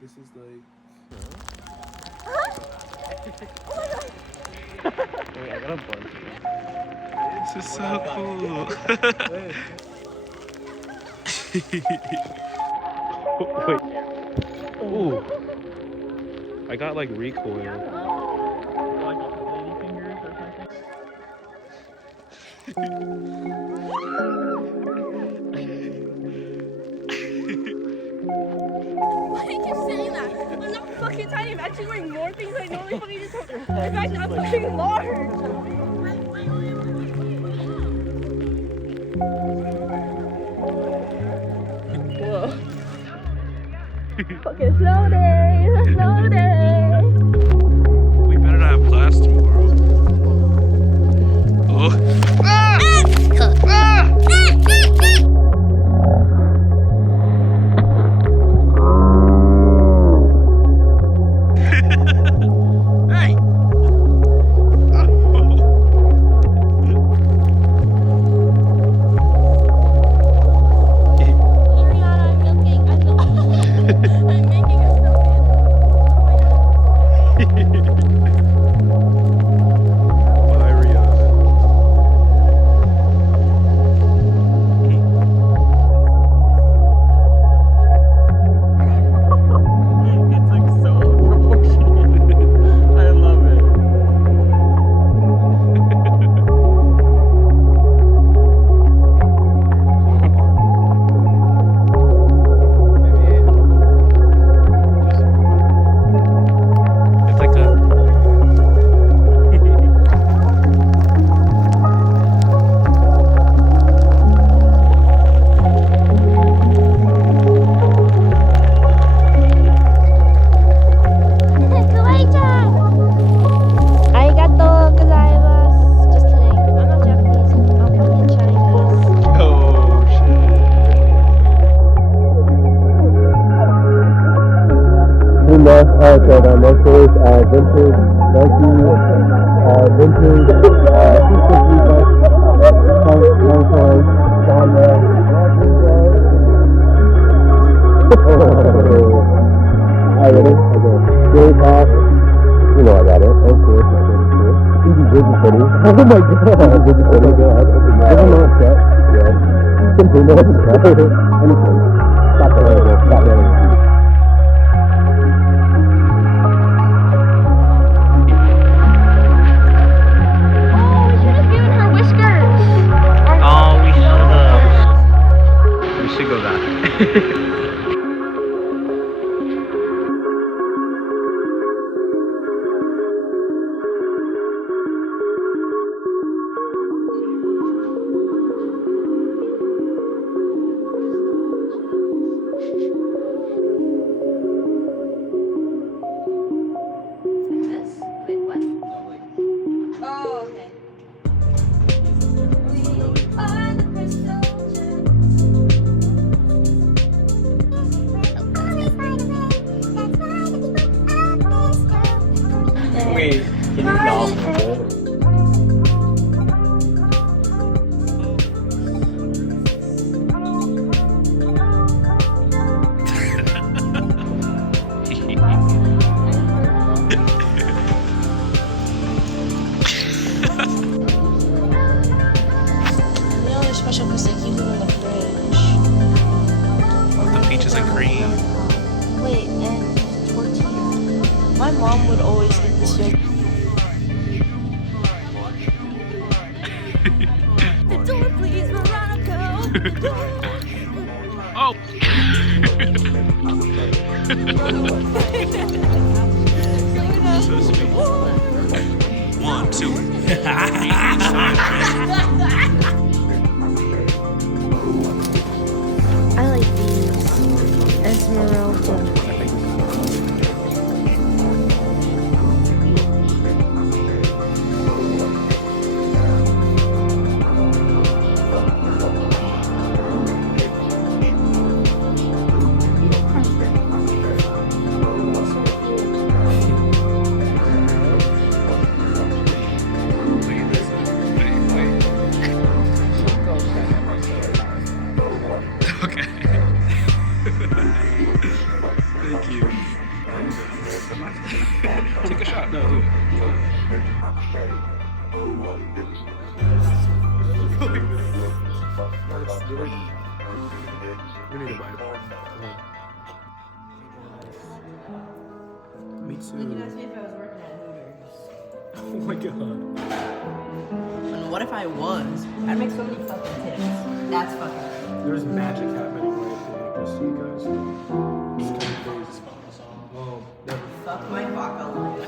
This is like. Wait, I got a bunch. This is so cool. Wait. Ooh. I got like recoil. Like lady fingers or Why do you keep saying that? I'm not fucking tiny. I'm actually wearing more things than I normally fucking just. In fact, I'm fucking large. Whoa. Fucking slow day. Slow day. We better not have class tomorrow. Oh. Okay, then next is vintage monkey, vintage Alright, ready? Okay. Gay pop. You know I got it. Of course. Easy Disney City. Oh my god. Disney City. Doesn't know what's that? Yeah. Simply know what's that. Anything. Stop there. Stop there. Wait, can you stop? Special because they keep them in the fridge. With the peaches and cream. Wait, and tortilla. My mom would always get this yogurt. The door, please, Veronica. Oh! So sweet. 1, 2. I like these. Esmeralda. Okay. Thank you. Take a shot. No, do it. We need a bite. Me too. You can ask me if I was working at Hooters. Oh my god. And what if I was? I'd make so many fucking tips. That's fucking. There's magic happening right there. See you guys. It's kind of crazy. Oh, never. Fuck my vodka life.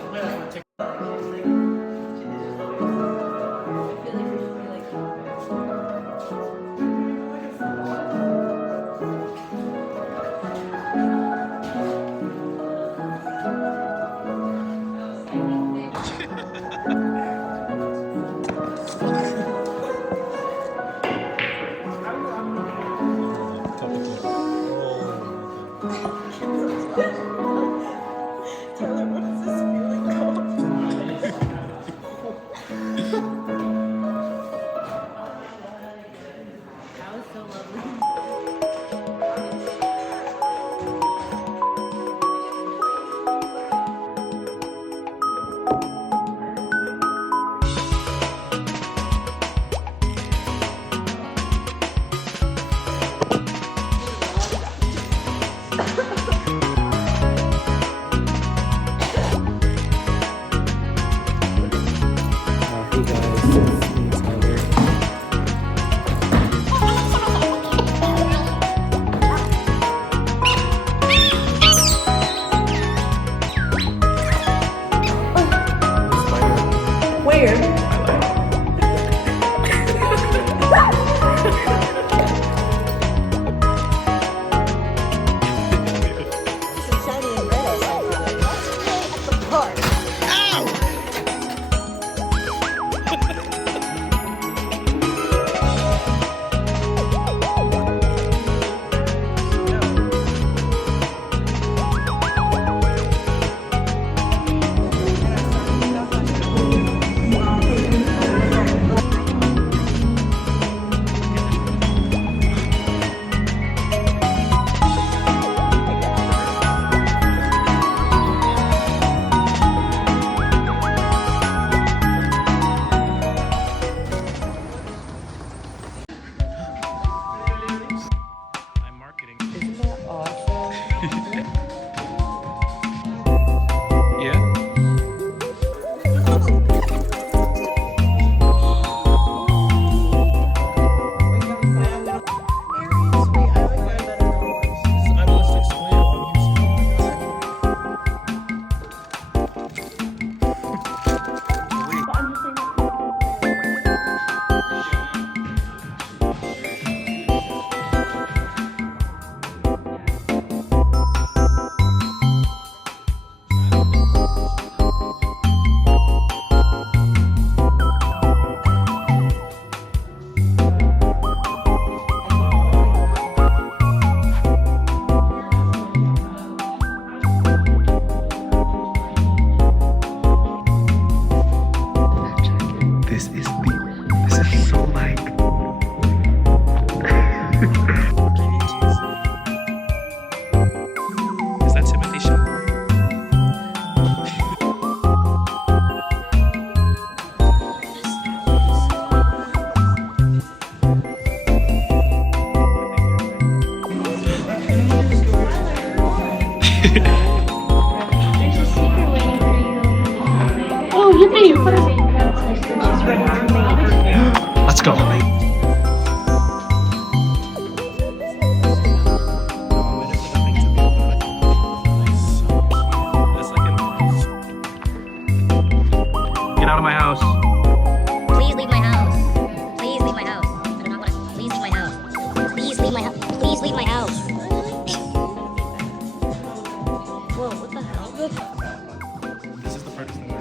Taylor, what is this feeling called? That was so lovely. Hey guys, it's me, Tyler. Where? I'm marketing. Isn't that awesome? Yeah? This is so like. Is that Timothy show? Oh, you think you're funny. She's ready for me. Let's go. Get out of my house. Please leave my house. Please leave my house. I do not want to. Please leave my house. Please leave my house. Please leave my house. Whoa, what the hell? This is the first thing we're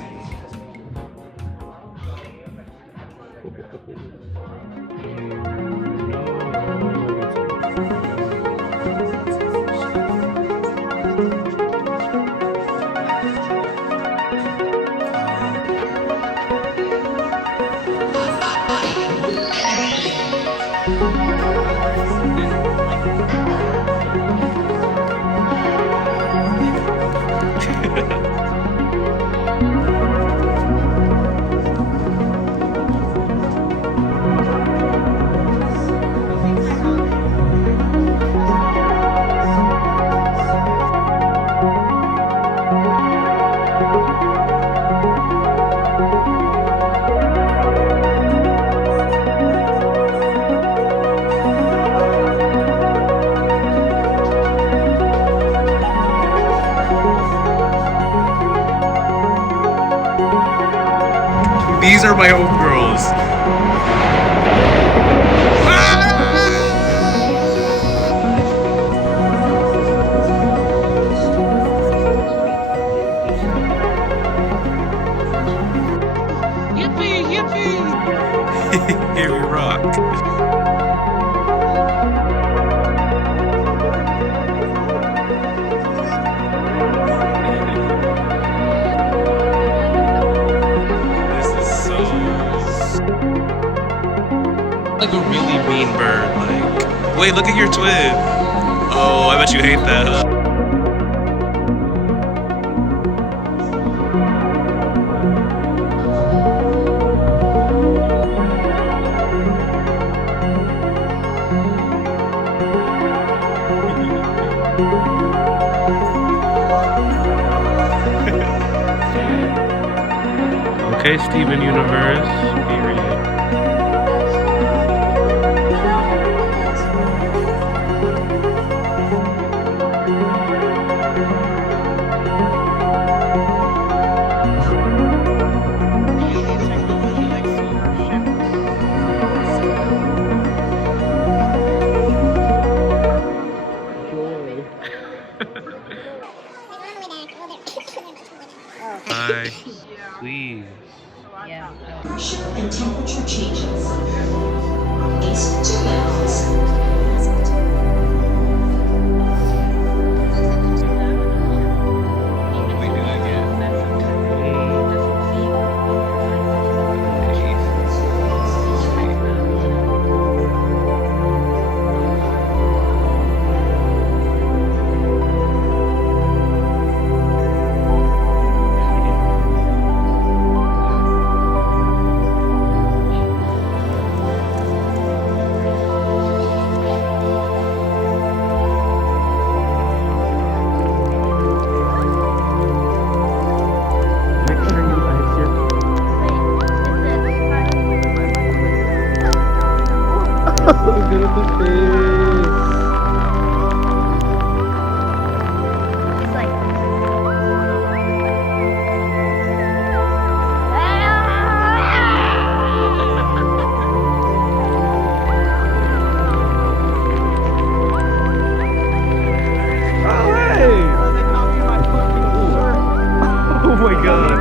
These are my homegirls. Yippee, yippee! Here we rock. Like a really mean bird, like, wait, look at your twin. Oh, I bet you hate that, huh? Okay, Steven Universe, period. Bye. Please. Pressure and temperature changes. Ice 2 pounds. Oh my god.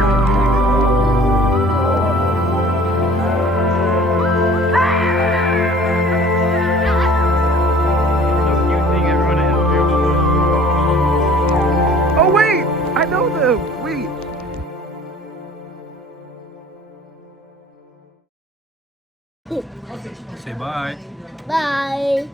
Oh wait! I know them! Wait! Say bye. Bye.